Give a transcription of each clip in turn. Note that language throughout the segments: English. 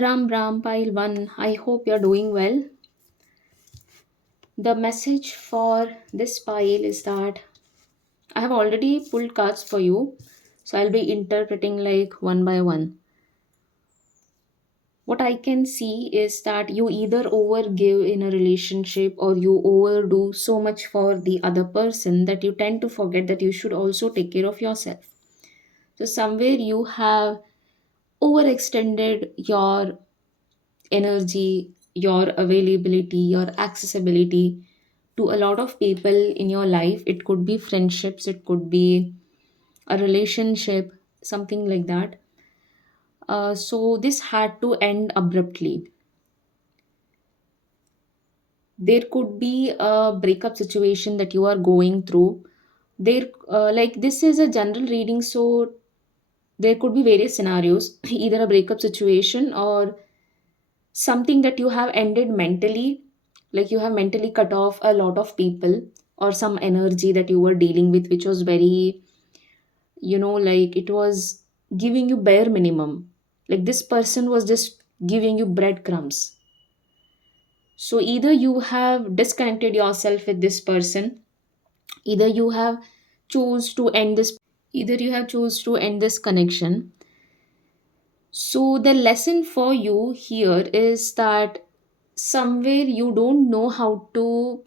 Ram Ram Pile 1. I hope you're doing well. The message for this pile is that I have already pulled cards for you, so I'll be interpreting like one by one. What I can see is that you either overgive in a relationship or you overdo so much for the other person that you tend to forget that you should also take care of yourself. So, somewhere you have overextended your energy, your availability, your accessibility to a lot of people in your life. It could be friendships, it could be a relationship, something like that. So, this had to end abruptly. There could be a breakup situation that you are going through. Like this is a general reading, so there could be various scenarios either a breakup situation or something that you have ended mentally, like you have mentally cut off a lot of people or some energy that you were dealing with, which was very, like it was giving you bare minimum. Like this person was just giving you breadcrumbs. So either you have disconnected yourself with this person, either you have choose to end this either you have choose to end this connection. So the lesson for you here is that somewhere you don't know how to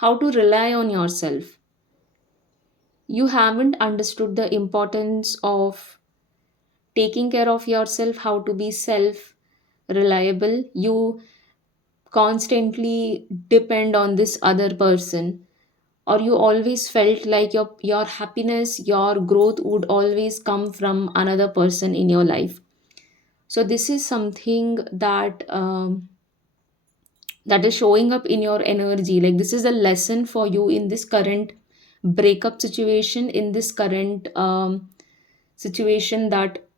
rely on yourself. You haven't understood the importance of taking care of yourself, how to be self reliable. You constantly depend on this other person, or you always felt like your happiness, your growth would always come from another person in your life. So this is something that is showing up in your energy. Like this is a lesson for you in this current breakup situation, in this current situation that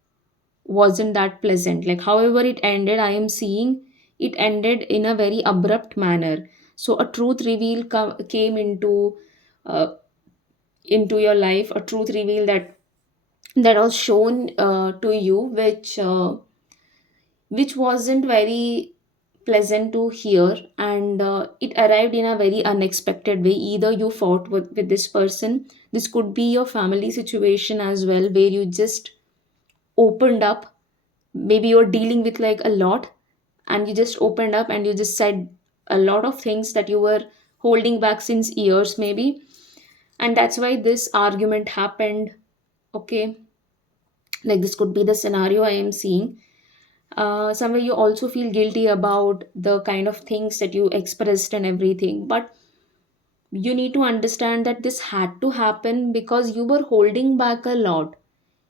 wasn't that pleasant. Like however it ended, I am seeing it ended in a very abrupt manner. So a truth reveal came uh, into your life, a truth reveal that was shown to you, which wasn't very pleasant to hear, and it arrived in a very unexpected way. Either you fought with this person, this could be your family situation as well, where you just opened up. Maybe you're dealing with like a lot, and you just opened up and you just said a lot of things that you were holding back since years maybe, and that's why this argument happened. Okay, like this could be the scenario I am seeing. Somewhere you also feel guilty about the kind of things that you expressed and everything, but you need to understand that this had to happen because you were holding back a lot.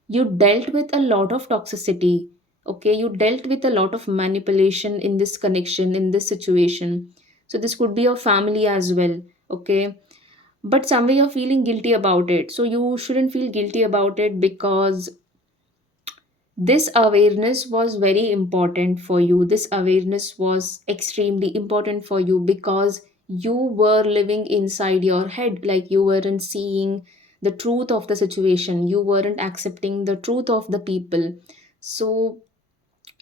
You dealt with a lot of toxicity. Okay, you dealt with a lot of manipulation in this connection, in this situation. So this could be your family as well. Okay, but somewhere you're feeling guilty about it, so you shouldn't feel guilty about it, because this awareness was very important for you. This awareness was extremely important for you because you were living inside your head. Like you weren't seeing the truth of the situation, you weren't accepting the truth of the people. So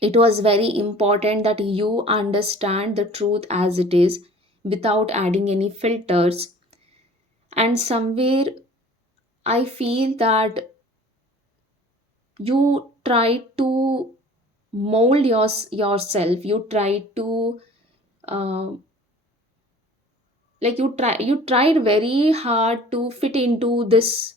it was very important that you understand the truth as it is, without adding any filters. And somewhere I feel that you try to mold yourself. You try to uh, you tried very hard to fit into this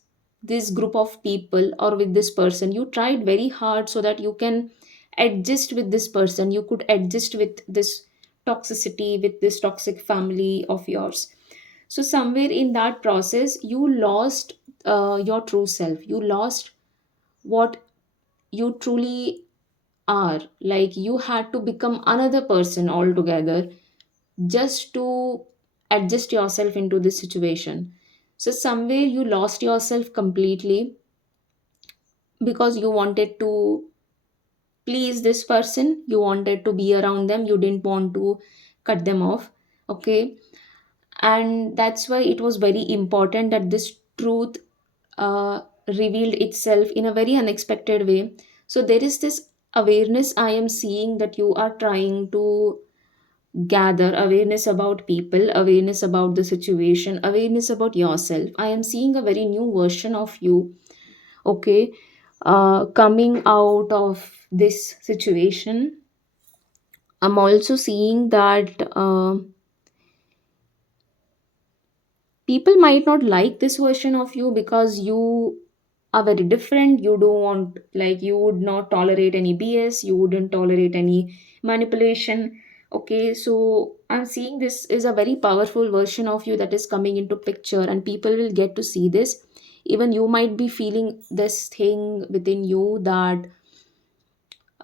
group of people, or with this person you tried very hard so that you can adjust with this person, you could adjust with this toxicity, with this toxic family of yours. So somewhere in that process you lost your true self, you lost what you truly are. Like you had to become another person altogether just to adjust yourself into this situation. So somewhere you lost yourself completely because you wanted to please this person, you wanted to be around them, you didn't want to cut them off. Okay, and that's why it was very important that this truth revealed itself in a very unexpected way. So there is this Awareness, I am seeing that you are trying to gather awareness about people, awareness about the situation, awareness about yourself. I am seeing a very new version of you, okay, coming out of this situation. I'm also seeing that people might not like this version of you because you are very different. You don't want, like, you would not tolerate any BS, you wouldn't tolerate any manipulation. Okay, so I'm seeing this is a very powerful version of you that is coming into picture, and people will get to see this. Even you might be feeling this thing within you that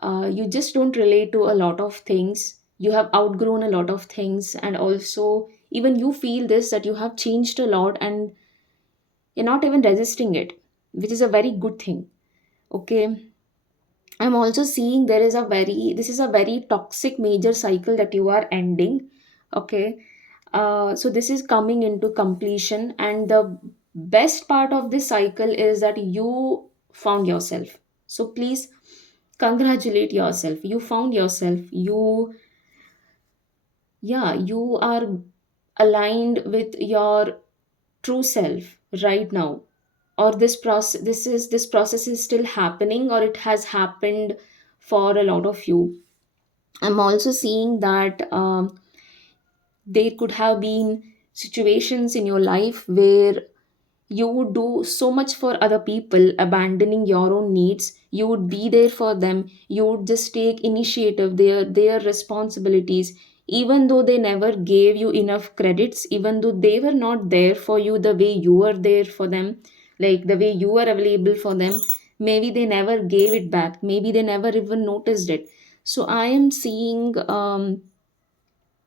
you just don't relate to a lot of things, you have outgrown a lot of things, and also even you feel this, that you have changed a lot and you're not even resisting it, which is a very good thing. Okay, I'm also seeing there is a very, this is a very toxic major cycle that you are ending. Okay, so this is coming into completion, and the best part of this cycle is that you found yourself. So please congratulate yourself, you found yourself. You, yeah, you are aligned with your true self right now. Or this process is still happening, or it has happened for a lot of you. I'm also seeing that there could have been situations in your life where you would do so much for other people, abandoning your own needs. You would be there for them, you would just take initiative, their responsibilities, even though they never gave you enough credits, even though they were not there for you the way you were there for them, like the way you were available for them. Maybe they never gave it back, maybe they never even noticed it. So I am seeing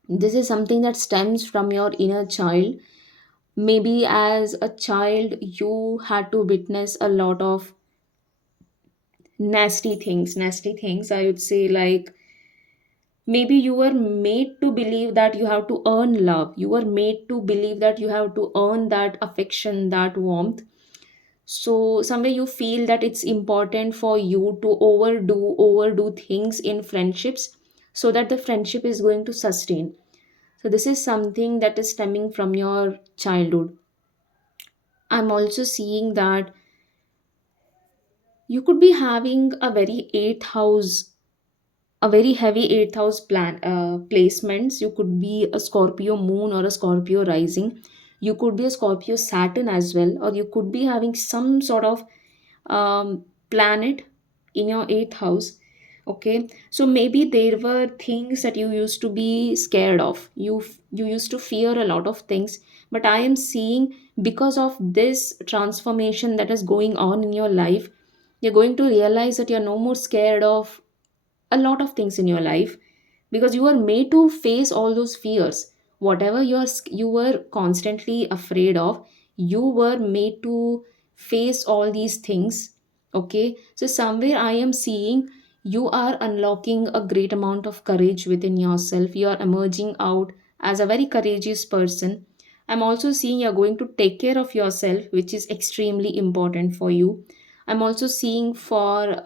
this is something that stems from your inner child. Maybe as a child you had to witness a lot of nasty things, I would say. Like, maybe you were made to believe that you have to earn love, you were made to believe that you have to earn that affection, that warmth. So somewhere you feel that it's important for you to overdo things in friendships, so that the friendship is going to sustain. So this is something that is stemming from your childhood. I'm also seeing that you could be having a very eighth house, a very heavy eighth house plan placements. You could be a Scorpio moon or a Scorpio rising. You could be a Scorpio Saturn as well, or you could be having some sort of planet in your eighth house. Okay, so maybe there were things that you used to be scared of. You used to fear a lot of things, but I am seeing, because of this transformation that is going on in your life, you're going to realize that you're no more scared of a lot of things in your life, because you were made to face all those fears. Whatever you were constantly afraid of, you were made to face all these things. Okay, so somewhere I am seeing you are unlocking a great amount of courage within yourself. You are emerging out as a very courageous person. I'm also seeing you're going to take care of yourself, which is extremely important for you. I'm also seeing for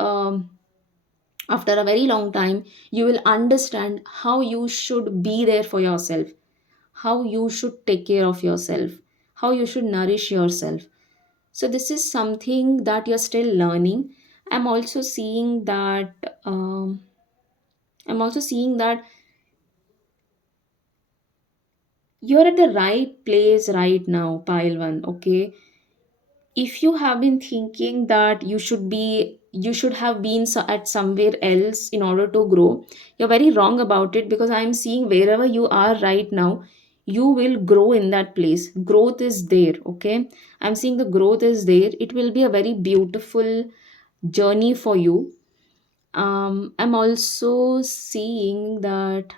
after a very long time, you will understand how you should be there for yourself, how you should take care of yourself, how you should nourish yourself. So this is something that you're still learning. I'm also seeing that I'm also seeing that you're at the right place right now, pile one. Okay, if you have been thinking that you should have been at somewhere else in order to grow, you're very wrong about it, because I'm seeing wherever you are right now, you will grow in that place. Growth is there. Okay, I'm seeing the growth is there. It will be a very beautiful journey for you. I'm also seeing that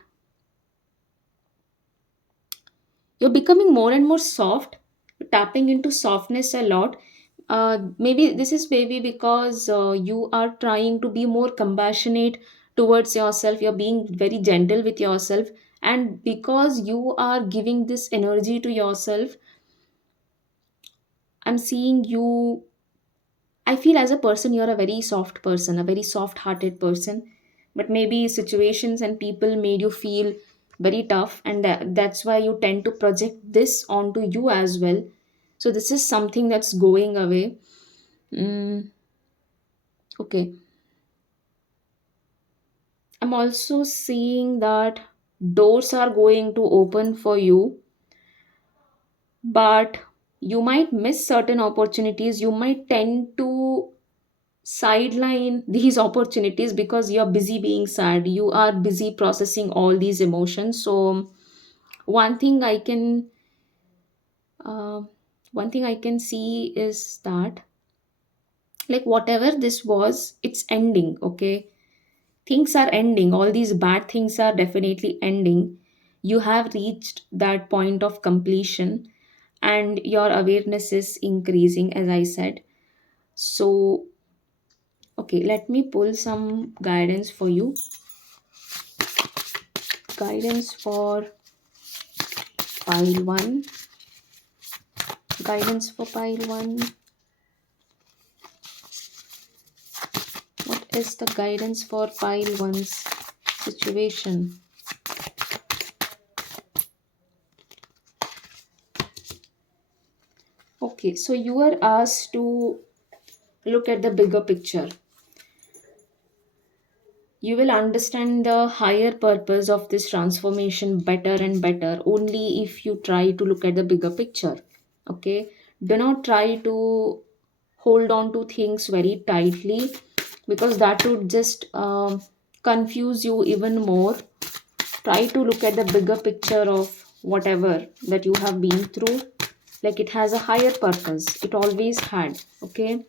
you're becoming more and more soft, tapping into softness a lot. Maybe this is maybe because you are trying to be more compassionate towards yourself. You're being very gentle with yourself, and because you are giving this energy to yourself, I'm seeing you I feel as a person, you're a very soft person, a very soft hearted person. But maybe situations and people made you feel very tough, and that's why you tend to project this onto you as well. So, this is something that's going away. Mm, okay. I'm also seeing that doors are going to open for you, but you might miss certain opportunities. You might tend to sideline these opportunities because you're busy being sad, you are busy processing all these emotions. So one thing I can uh, one thing I can see is that, like, whatever this was, it's ending. Okay, things are ending, all these bad things are definitely ending. You have reached that point of completion, and your awareness is increasing, as I said. So okay, let me pull some guidance for you. Guidance for pile 1. Guidance for pile 1. What is the guidance for pile 1's situation? Okay, so you are asked to look at the bigger picture. You will understand the higher purpose of this transformation better and better only if you try to look at the bigger picture. Okay, do not try to hold on to things very tightly, because that would just confuse you even more. Try to look at the bigger picture of whatever that you have been through, like it has a higher purpose, it always had. Okay,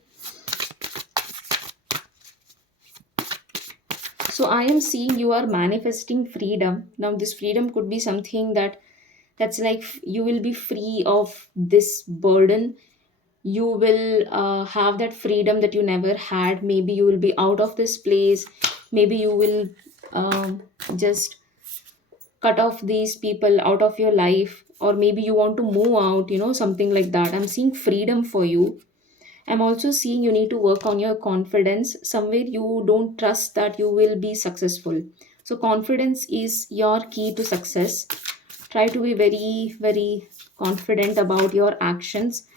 so I am seeing you are manifesting freedom. Now this freedom could be something that's like you will be free of this burden. You will have that freedom that you never had. Maybe you will be out of this place. Maybe you will just cut off these people out of your life, or maybe you want to move out, something like that. I'm seeing freedom for you. I'm also seeing you need to work on your confidence. Somewhere you don't trust that you will be successful. So confidence is your key to success. Try to be very, very confident about your actions.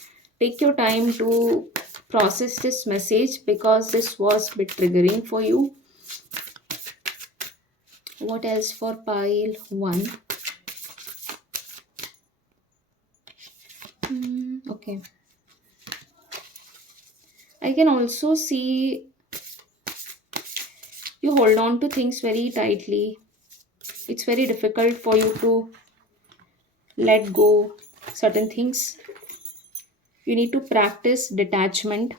Take your time to process this message because this was a bit triggering for you. What else for pile 1? Okay. I can also see you hold on to things very tightly. It's very difficult for you to let go certain things. You need to practice detachment.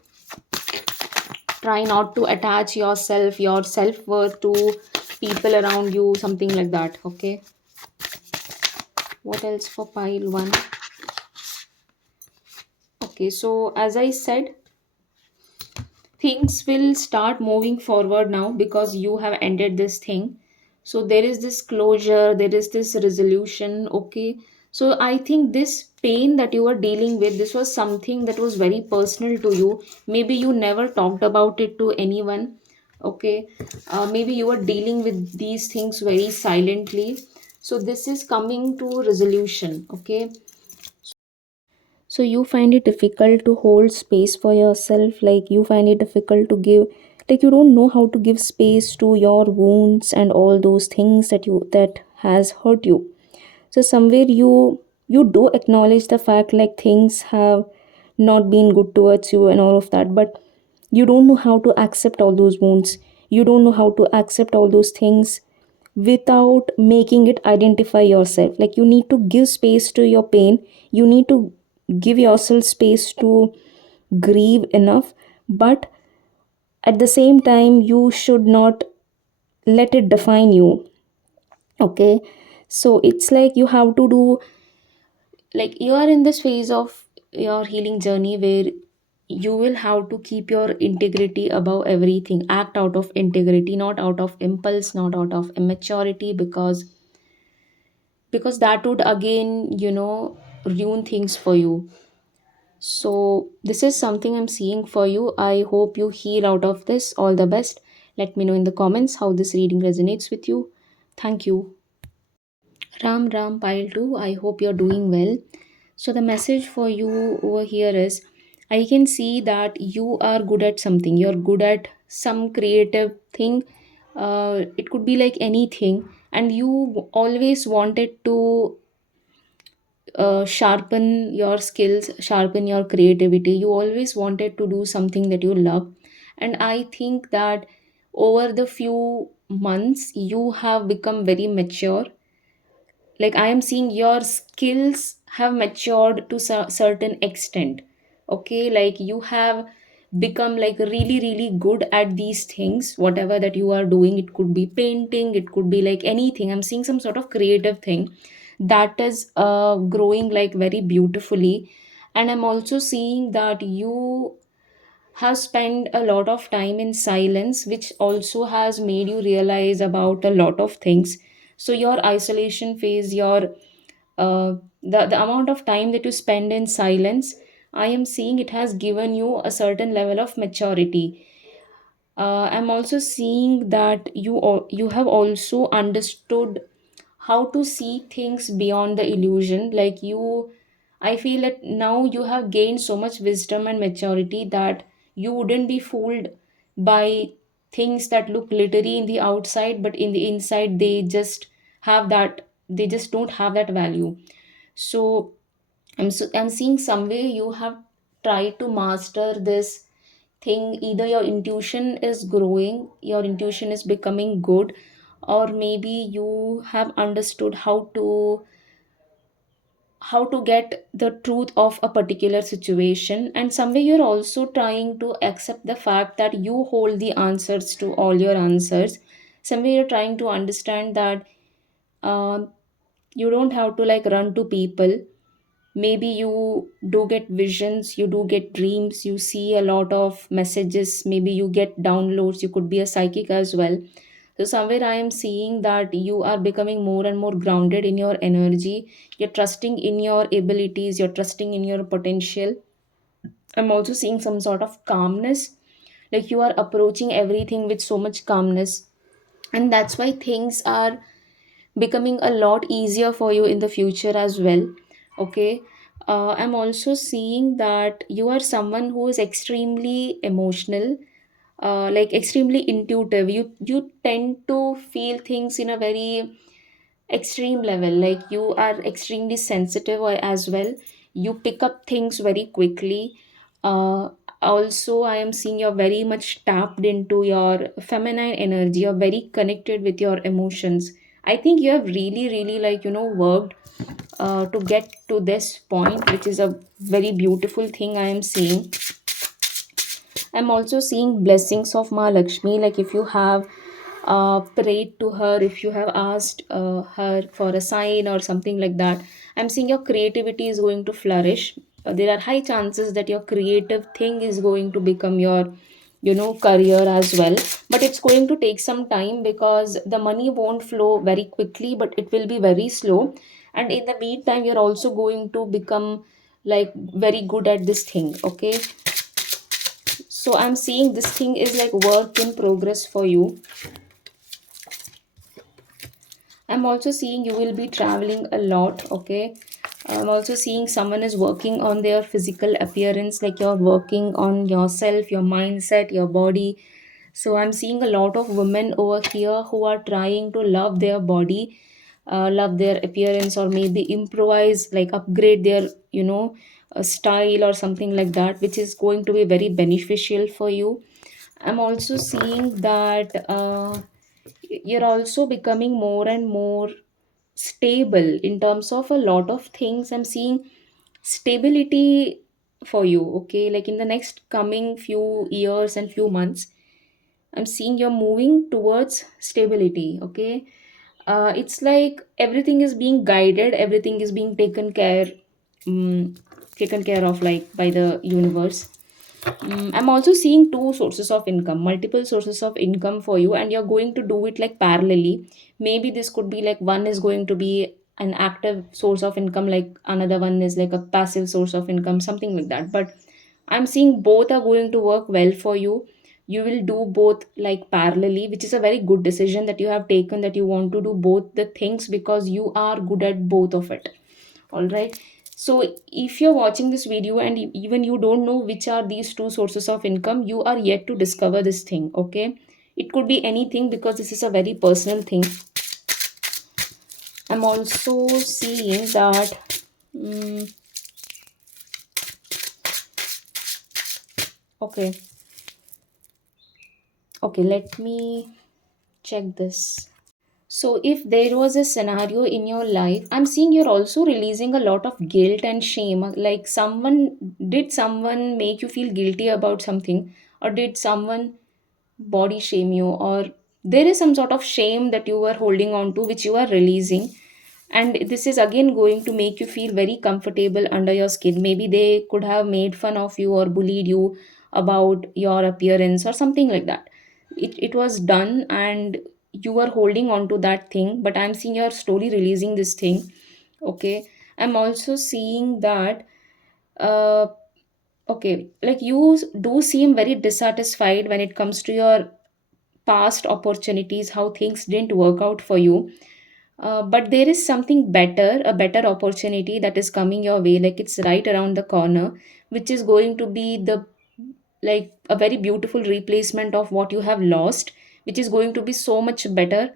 Try not to attach yourself, your self-worth to people around you, something like that. Okay, what else for pile 1? Okay, so as I said, things will start moving forward now because you have ended this thing. So there is this closure, there is this resolution. Okay, so I think this pain that you were dealing with, this was something that was very personal to you. Maybe you never talked about it to anyone. Okay, maybe you were dealing with these things very silently. So this is coming to resolution. Okay, so you find it difficult to hold space for yourself, like you find it difficult to give, like you don't know how to give space to your wounds and all those things that has hurt you. So somewhere you do acknowledge the fact, like things have not been good towards you and all of that, but you don't know how to accept all those wounds. You don't know how to accept all those things without making it identify yourself. Like you need to give space to your pain. You need to give yourself space to grieve enough, but at the same time you should not let it define you. Okay, so it's like you have to do, like you are in this phase of your healing journey where you will have to keep your integrity above everything. Act out of integrity, not out of impulse, not out of immaturity, because that would again ruin things for you. So, this is something I'm seeing for you. I hope you heal out of this. All the best. Let me know in the comments how this reading resonates with you. Thank you. Ram Ram Pile 2. I hope you're doing well. So, the message for you over here is I can see that you are good at something. You're good at some creative thing. It could be like anything, and you always wanted to sharpen your skills, sharpen your creativity. You always wanted to do something that you love. And I think that over the few months, you have become very mature. Like I am seeing your skills have matured to certain extent. Okay, like you have become like really really good at these things, whatever that you are doing. It could be painting, it could be like anything. I'm seeing some sort of creative thing that is growing like very beautifully. And I'm also seeing that you have spent a lot of time in silence, which also has made you realize about a lot of things. So your isolation phase, your the amount of time that you spend in silence, I am seeing it has given you a certain level of maturity. I'm also seeing that you have also understood how to see things beyond the illusion. Like you, I feel that now you have gained so much wisdom and maturity that you wouldn't be fooled by things that look glittery in the outside, but in the inside they just don't have that value. So I'm seeing some way you have tried to master this thing. Either your intuition is growing, your intuition is becoming good, or maybe you have understood how to get the truth of a particular situation. And somewhere you're also trying to accept the fact that you hold the answers to all your answers. Somewhere you're trying to understand that um, you don't have to like run to people. Maybe you do get visions, you do get dreams, you see a lot of messages, maybe you get downloads. You could be a psychic as well. So somewhere I am seeing that you are becoming more and more grounded in your energy. You're trusting in your abilities, you're trusting in your potential. I'm also seeing some sort of calmness, like you are approaching everything with so much calmness. And that's why things are becoming a lot easier for you in the future as well. Okay. I'm also seeing that you are someone who is extremely emotional, like extremely intuitive. You tend to feel things in a very extreme level. Like you are extremely sensitive as well. You pick up things very quickly. uh, Also I am seeing you're very much tapped into your feminine energy. You're very connected with your emotions. I think you have really really like worked to get to this point, which is a very beautiful thing I am seeing. I'm also seeing blessings of Ma Lakshmi. Like if you have prayed to her, if you have asked her for a sign or something like that, I'm seeing your creativity is going to flourish. There are high chances that your creative thing is going to become your, career as well. But it's going to take some time because the money won't flow very quickly, but it will be very slow. And in the meantime, you're also going to become like very good at this thing. Okay, so I'm seeing this thing is like work in progress for you. I'm also seeing you will be traveling a lot. Okay, I'm also seeing someone is working on their physical appearance, like you're working on yourself, your mindset, your body. So I'm seeing a lot of women over here who are trying to love their body, love their appearance, or maybe improvise, like upgrade their, style or something like that, which is going to be very beneficial for you. I'm also seeing that you're also becoming more and more stable in terms of a lot of things. I'm seeing stability for you. Okay, like in the next coming few years and few months, I'm seeing you're moving towards stability. Okay, it's like everything is being guided, everything is being um, taken care of, like by the universe. I'm also seeing two sources of income, multiple sources of income for you, and you're going to do it like parallelly. Maybe this could be like one is going to be an active source of income, like another one is like a passive source of income, something like that. But I'm seeing both are going to work well for you. You will do both like parallelly, which is a very good decision that you have taken, that you want to do both the things because you are good at both of it. All right. So if you're watching this video and even you don't know which are these two sources of income, you are yet to discover this thing. Okay. It could be anything because this is a very personal thing. I'm also seeing that. mm, okay. Okay. Let me check this. So, if there was a scenario in your life, I'm seeing you're also releasing a lot of guilt and shame. Like, did someone make you feel guilty about something, or did someone body shame you, or there is some sort of shame that you were holding on to, which you are releasing? And this is again going to make you feel very comfortable under your skin. Maybe they could have made fun of you or bullied you about your appearance or something like that. It was done and you were holding on to that thing, but I'm seeing you're slowly releasing this thing. Okay. I'm also seeing that uh okay, like you do seem very dissatisfied when it comes to your past opportunities, how things didn't work out for you. But there is something better, a better opportunity that is coming your way, like it's right around the corner, which is going to be the like a very beautiful replacement of what you have lost, which is going to be so much better.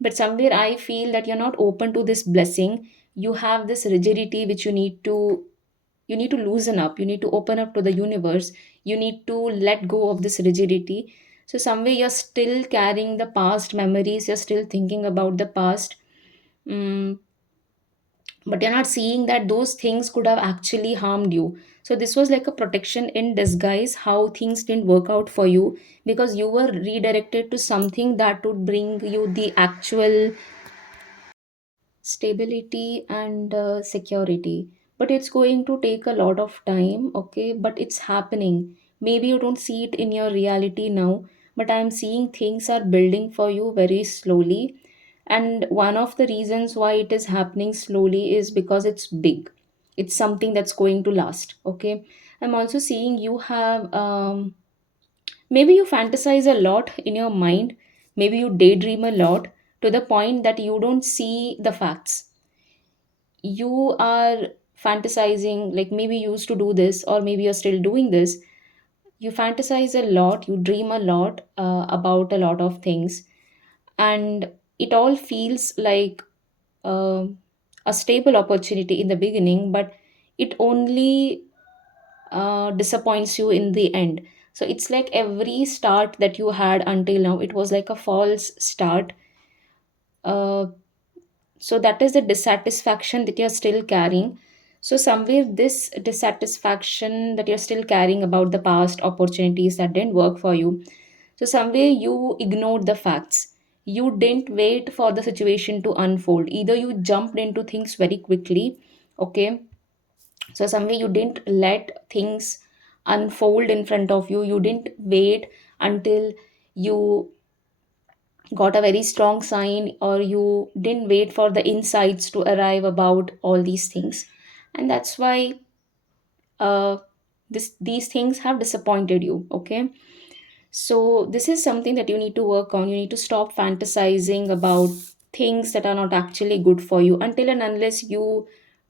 But somewhere I feel that you're not open to this blessing. You have this rigidity which you need to loosen up, you need to open up to the universe, you need to let go of this rigidity. So somewhere you're still carrying the past memories, you're still thinking about the past. Mm, but you're not seeing that those things could have actually harmed you. So this was like a protection in disguise, how things didn't work out for you, because you were redirected to something that would bring you the actual stability and security. But it's going to take a lot of time. Okay, but it's happening. Maybe you don't see it in your reality now, but I'm seeing things are building for you very slowly. And one of the reasons why it is happening slowly is because it's big, it's something that's going to last. Okay. I'm also seeing you have maybe you fantasize a lot in your mind, maybe you daydream a lot, to the point that you don't see the facts. You are fantasizing, like maybe you used to do this or maybe you're still doing this. You fantasize a lot, you dream a lot about a lot of things, and it all feels like uh, a stable opportunity in the beginning, but it only disappoints you in the end. So it's like every start that you had until now, it was like a false start. uh, so that is the dissatisfaction that you're still carrying. So somewhere this dissatisfaction that you're still carrying about the past opportunities that didn't work for you, so somewhere you ignored the facts. You didn't wait for the situation to unfold, either you jumped into things very quickly. Okay. So somewhere you didn't let things unfold in front of you, you didn't wait until you got a very strong sign, or you didn't wait for the insights to arrive about all these things. And that's why uh, these things have disappointed you. Okay. So this is something that you need to work on. You need to stop fantasizing about things that are not actually good for you, until and unless you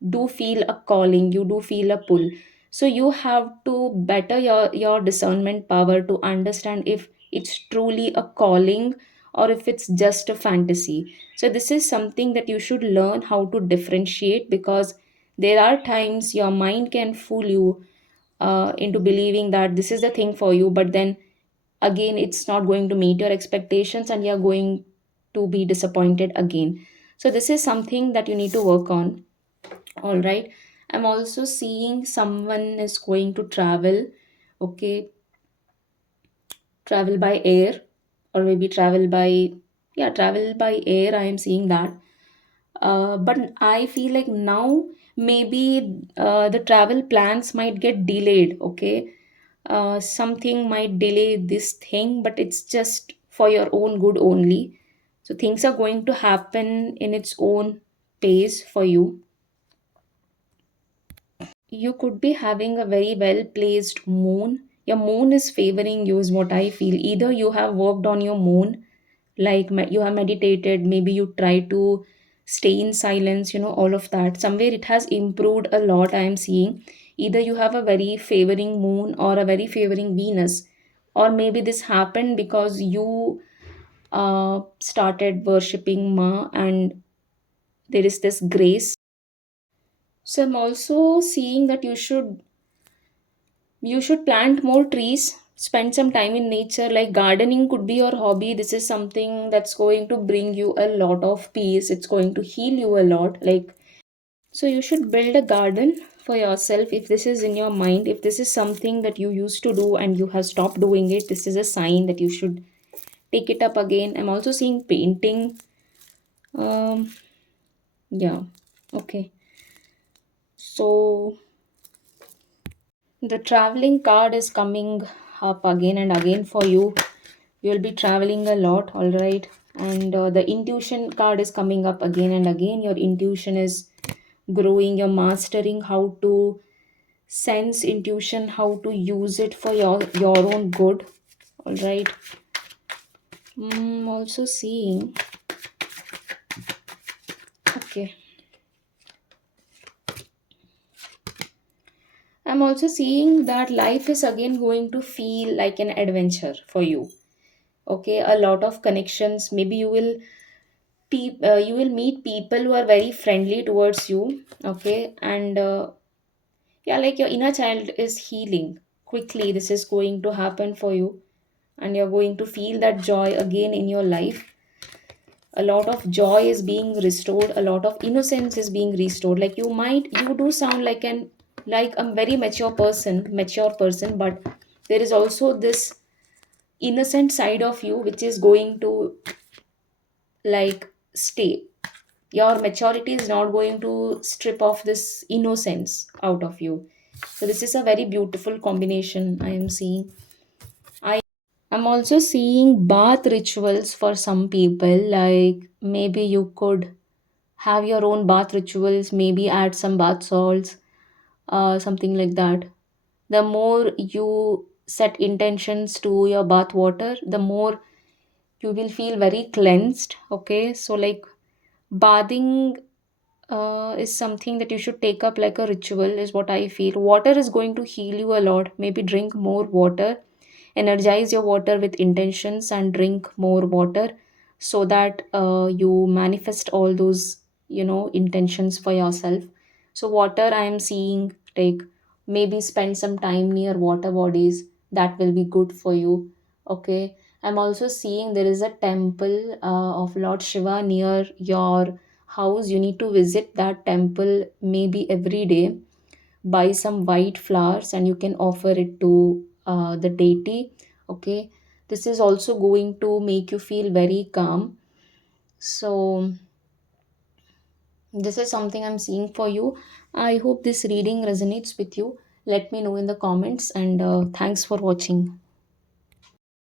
do feel a calling, you do feel a pull. So you have to better your discernment power to understand if it's truly a calling or if it's just a fantasy. So this is something that you should learn how to differentiate, because there are times your mind can fool you into believing that this is the thing for you, but then again it's not going to meet your expectations and you're going to be disappointed again. So this is something that you need to work on. All right. I'm also seeing someone is going to travel. Okay. Travel by air, or maybe travel by, yeah, travel by air, I am seeing that. But I feel like now maybe the travel plans might get delayed. Okay. Something might delay this thing, but it's just for your own good only. So things are going to happen in its own. pace for you. You could be having a very well placed moon. Your moon is favoring you, is what I feel. Either you have worked on your moon, like you have meditated, maybe you try to stay in silence, all of that. Somewhere it has improved a lot, I am seeing. Either you have a very favoring moon or a very favoring Venus, or maybe this happened because you started worshipping Ma, and there is this grace. So I'm also seeing that you should plant more trees, spend some time in nature. Like gardening could be your hobby. This is something that's going to bring you a lot of peace. It's going to heal you a lot. Like, so you should build a garden for yourself if this is in your mind. If this is something that you used to do and you have stopped doing it, this is a sign that you should take it up again. I'm also seeing painting. Um, yeah. Okay. So the traveling card is coming up again and again for you. You'll be traveling a lot, all right. And the intuition card is coming up again and again. Your intuition is growing. You're mastering how to sense intuition, how to use it for your own good, all right. Also seeing, okay, I'm also seeing that life is again going to feel like an adventure for you. Okay, a lot of connections. Maybe you will meet people who are very friendly towards you. Okay, and yeah, like your inner child is healing quickly. This is going to happen for you, and you're going to feel that joy again in your life. A lot of joy is being restored, a lot of innocence is being restored. Like you do sound like a very mature person, but there is also this innocent side of you which is going to like stay. Your maturity is not going to strip off this innocence out of you. So this is a very beautiful combination I am seeing. I'm also seeing bath rituals for some people. Like maybe you could have your own bath rituals, maybe add some bath salts, something like that. The more you set intentions to your bath water, the more you will feel very cleansed. Okay, so like bathing is something that you should take up like a ritual, is what I feel. Water is going to heal you a lot. Maybe drink more water, energize your water with intentions, and drink more water so that you manifest all those intentions for yourself. So water I am seeing, like maybe spend some time near water bodies. That will be good for you. Okay, I'm also seeing there is a temple of Lord Shiva near your house. You need to visit that temple maybe every day. Buy some white flowers and you can offer it to the deity. Okay, this is also going to make you feel very calm. So this is something I'm seeing for you. I hope this reading resonates with you. Let me know in the comments, and thanks for watching.